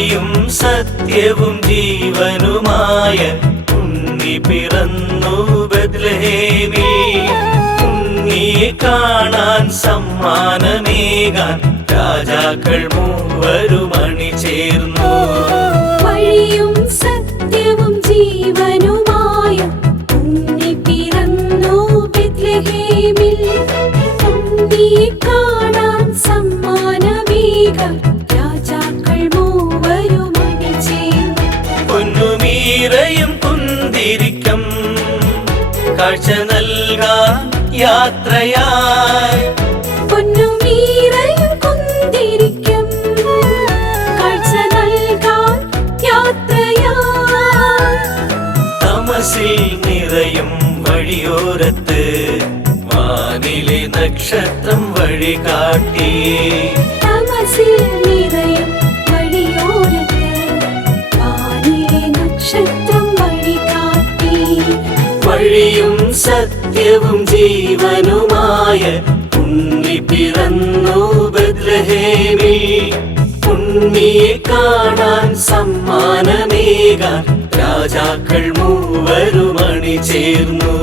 വഴിയും സത്യവും ജീവനുമായ ഉണ്ണി പിറന്നു ബത്ലഹേമിൽ. ഉണ്ണിയെ കാണാൻ സമ്മാനമേകാൻ രാജാക്കൾ മൂവരും അണിചേർന്നു. വഴിയും സത്യവും ജീവനുമായ ഉണ്ണി പിറന്നു ബത്ലഹേമിൽ. ഉണ്ണിയെ കാണാൻ സമ്മാനമേകാൻ രാജാക്കൾ മൂവരും അണിചേർന്നു. പൊന്നുമീറയും കുന്തിരിക്കം കാഴ്ച നൽകാൻ യാത്രയായി. പൊന്നുമീറയും കുന്തിരിക്കം കാഴ്ച നൽകാൻ യാത്രയായി. തമസിൽ നിറയും വഴിയോരത്ത് വാനിലെ നക്ഷത്രം വഴി കാട്ടി. തമസിൽ നിറയും വഴിയോരത്ത് വാനിലെ നക്ഷത്രം വഴി കാട്ടി. വഴിയും സത്യവും ജീവനുമായ ഉണ്ണി പിറന്നു ബത്ലഹേമിൽ. ഉണ്ണിയെ കാണാൻ സമ്മാനമേകാൻ രാജാക്കൾ മൂവരും അണിചേർന്നു.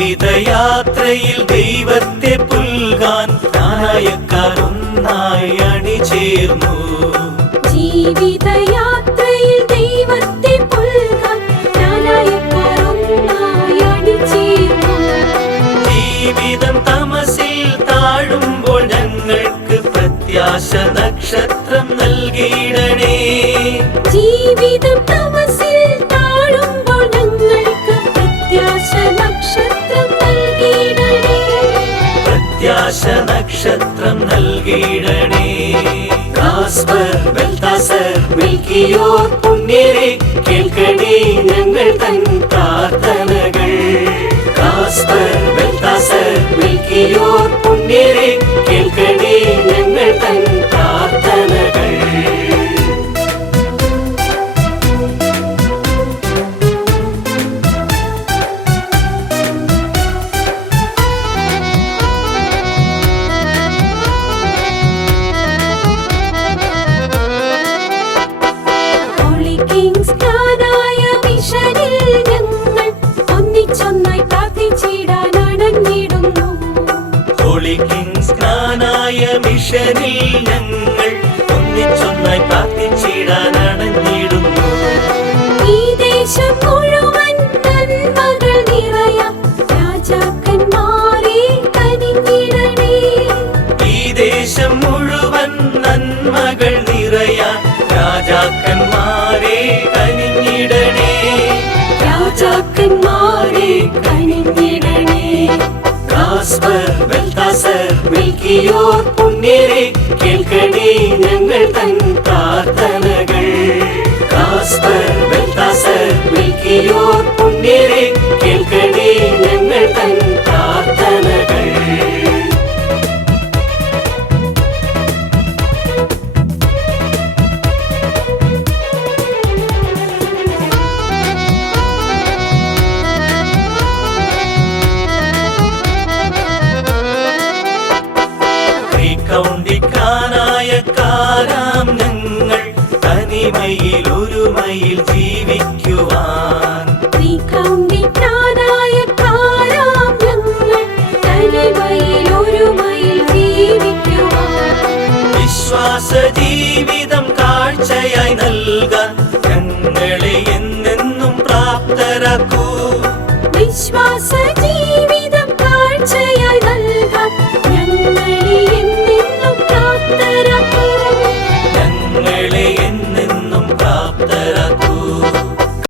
ജീവിതയാത്രയിൽ ദൈവത്തെ പുൽകാൻ നായകർ ഒന്നായി അണിചേർന്നു. ജീവിതയാത്രയിൽ ദൈവത്തെ പുൽകാൻ നായകർ ഒന്നായി അണിചേർന്നു. ജീവിതം തമസിൽ താഴുമ്പോൾ ഞങ്ങൾക്ക് പ്രത്യാശ നക്ഷത്രം നൽകിയിടണേ. ജീവിതം തമസിൽ താഴുമ്പോൾ ഞങ്ങൾക്ക് പ്രത്യാശ നക്ഷത്രം നൽകിയിടണേ. പ്രത്യാശ നക്ഷത്രം നൽകിയിടണേ. കാസ്പർ ബൽതാസർ മിൽക്കിയോർ പുണ്യരെ കേൾക്കണേ ഞങ്ങൾ തൻ പ്രാർത്ഥനകൾ. കാസ്പർ ബൽതാസർ മിൽക്കിയോർ പുണ്യരെ കേൾക്കണേ ഞങ്ങൾ തൻ പ്രാർത്ഥനകൾ. ഹോളി കിങ്സ് ജ്ഞാനായ മിഷനിൽ ഞങ്ങൾ ഒന്നിച്ചൊന്നായി പ്രാർത്ഥിച്ചിടാൻ അണഞ്ഞിടുന്നു. ഹോളി കിങ്സ് ജ്ഞാനായ മിഷനിൽ ഞങ്ങൾ ഒന്നിച്ചൊന്നായി പ്രാർത്ഥിച്ചിടാൻ അണഞ്ഞിടുന്നു. ഈ ദേശം മുഴുവൻ നന്മകൾ നിറയാൻ രാജാക്കന്മാരെ കനിഞ്ഞിടണേ. ഈ ദേശം മുഴുവൻ നന്മകൾ നിറയാൻ രാജാക്കന്മാരെ കനിഞ്ഞിടണേ. രാജാക്കന്മാരെ കനിഞ്ഞിടണേ. കാസ്പർ ബൽതാസർ മിൽക്കിയോർ പുണ്യരെ കേൾക്കണേ ഞങ്ങൾ തൻ പ്രാർത്ഥനകൾ. കാസ്പർ ബൽതാസർ മിൽക്കിയോർ പുണ്യരെ കേൾക്കണേ ഞങ്ങൾ തൻ പ്രാർത്ഥനകൾ. കൗണ്ടിക്കാനായ കാരാം ഞങ്ങൾ തനിമയിൽ ഒരുമയിൽ ജീവിക്കുവാൻ. കൗണ്ടിക്കാനായ കാരാം ഞങ്ങൾ തനിമയിൽ ഒരുമയിൽ ജീവിക്കുവാൻ. വിശ്വാസ ജീവിതം കാഴ്ചയായി നൽകാൻ ഞങ്ങളെ എന്നെന്നും പ്രാപ്തരാക്കൂ. വിശ്വാസ ജീവിതം കാഴ്ചയായി